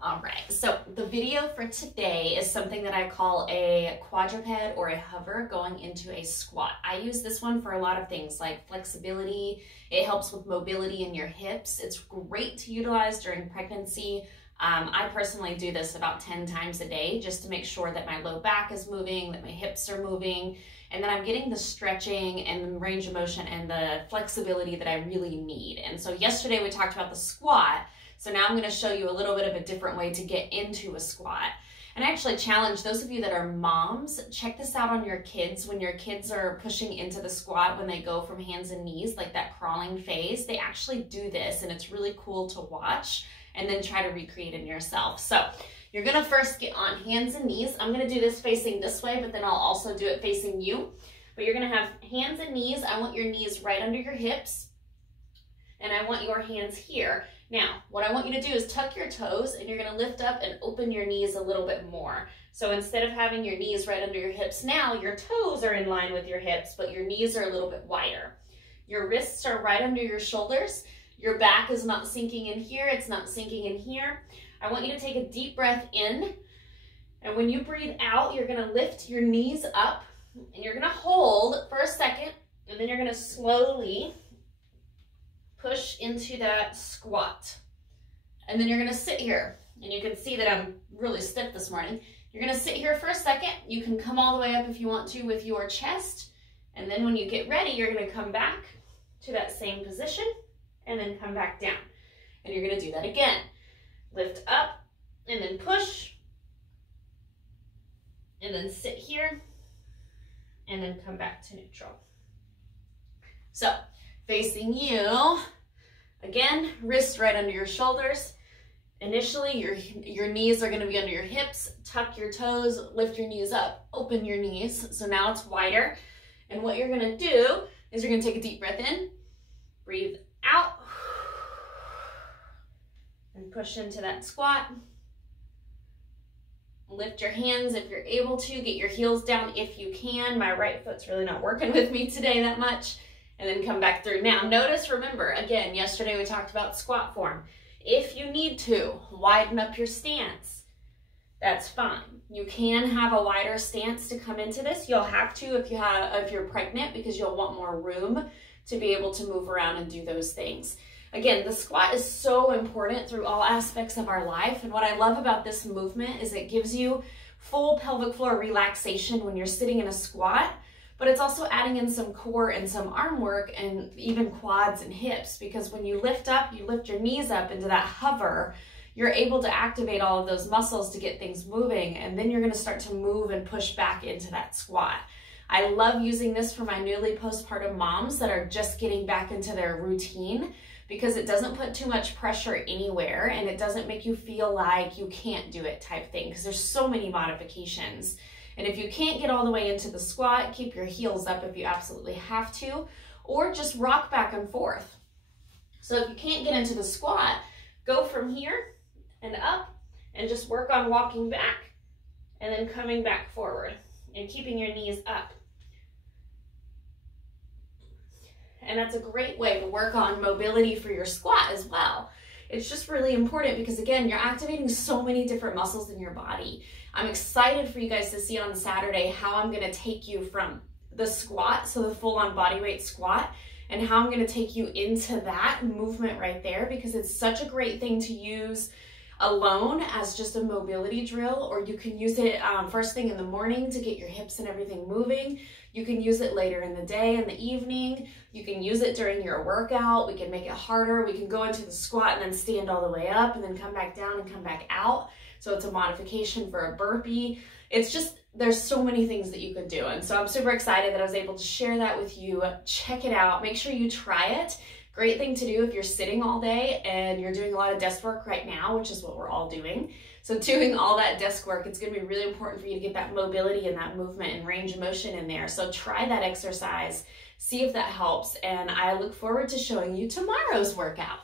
All right, so the video for today is something that I call a quadruped or a hover going into a squat. I use this one for a lot of things like flexibility. It helps with mobility in your hips. It's great to utilize during pregnancy. I personally do this about 10 times a day just to make sure that my low back is moving, that my hips are moving, and that I'm getting the stretching and the range of motion and the flexibility that I really need. And so yesterday we talked about the squat. So now I'm going to show you a little bit of a different way to get into a squat. And I actually challenge those of you that are moms, check this out on your kids. When your kids are pushing into the squat, when they go from hands and knees, like that crawling phase, they actually do this, and it's really cool to watch and then try to recreate it in yourself. So you're going to first get on hands and knees. I'm going to do this facing this way, but then I'll also do it facing you. But you're going to have hands and knees. I want your knees right under your hips, and I want your hands here. Now, what I want you to do is tuck your toes, and you're going to lift up and open your knees a little bit more. So instead of having your knees right under your hips now, your toes are in line with your hips, but your knees are a little bit wider. Your wrists are right under your shoulders. Your back is not sinking in here. It's not sinking in here. I want you to take a deep breath in, and when you breathe out, you're going to lift your knees up, and you're going to hold for a second, and then you're going to slowly push into that squat. And then you're going to sit here, and you can see that I'm really stiff this morning. You're going to sit here for a second. You can come all the way up if you want to with your chest, and then when you get ready, you're going to come back to that same position and then come back down. And you're going to do that again. Lift up and then push, and then sit here and then come back to neutral. So facing you, again, wrists right under your shoulders. Initially, your knees are going to be under your hips. Tuck your toes, lift your knees up, open your knees. So now it's wider. And what you're going to do is you're going to take a deep breath in, breathe out, and push into that squat. Lift your hands if you're able to. Get your heels down if you can. My right foot's really not working with me today that much. And then come back through. Now notice, remember, again, yesterday we talked about squat form. If you need to widen up your stance, that's fine. You can have a wider stance to come into this. You'll have to if you're pregnant, because you'll want more room to be able to move around and do those things. Again, the squat is so important through all aspects of our life. And what I love about this movement is it gives you full pelvic floor relaxation when you're sitting in a squat. But it's also adding in some core and some arm work and even quads and hips, because when you lift up, you lift your knees up into that hover, you're able to activate all of those muscles to get things moving, and then you're going to start to move and push back into that squat. I love using this for my newly postpartum moms that are just getting back into their routine, because it doesn't put too much pressure anywhere, and it doesn't make you feel like you can't do it type thing, because there's so many modifications. And if you can't get all the way into the squat, keep your heels up if you absolutely have to, or just rock back and forth. So if you can't get into the squat, go from here and up and just work on walking back and then coming back forward and keeping your knees up. And that's a great way to work on mobility for your squat as well. It's just really important because, again, you're activating so many different muscles in your body. I'm excited for you guys to see on Saturday how I'm going to take you from the squat, so the full-on body weight squat, and how I'm going to take you into that movement right there, because it's such a great thing to use alone as just a mobility drill, or you can use it first thing in the morning to get your hips and everything moving. You can use it later in the day, in the evening. You can use it during your workout. We can make it harder. We can go into the squat and then stand all the way up and then come back down and come back out. So it's a modification for a burpee. It's just, there's so many things that you can do. And so I'm super excited that I was able to share that with you. Check it out. Make sure you try it. Great thing to do if you're sitting all day and you're doing a lot of desk work right now, which is what we're all doing. So doing all that desk work, it's going to be really important for you to get that mobility and that movement and range of motion in there. So try that exercise, see if that helps, and I look forward to showing you tomorrow's workout.